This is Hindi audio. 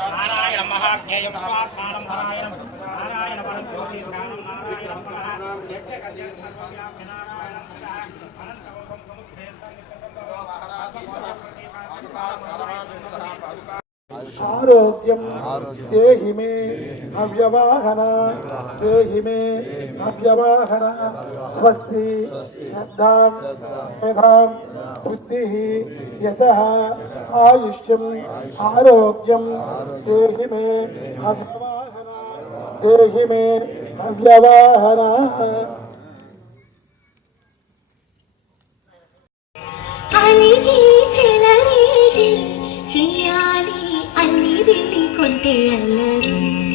नारायण महाज्ञेयं स्वास्थानं नारायणं नारायण परं ज्योतिर्ज्ञानं नारायणं परः यच्च कल्याणं सर्वव्याप्य नारायणं सदा अनन्तरूपं समुद्धेयं तन्निकटं भव आत्मस्वरूपं प्रति पादुका नारायणं सदा पादुका ఆరోగ్యం దేహి మే అవ్యవాహన దేహి మే అవ్యవాహన స్వస్తి శ్రద్ధాం మేధాం బుద్ధి యశ ఆయుష్యం ఆరోగ్యం దేహి మే అవ్యవాహన దేహి మే అవ్యవాహన అలిగి చెలరేగి ಕೊಂಟೆಯಲ್ಲದೆ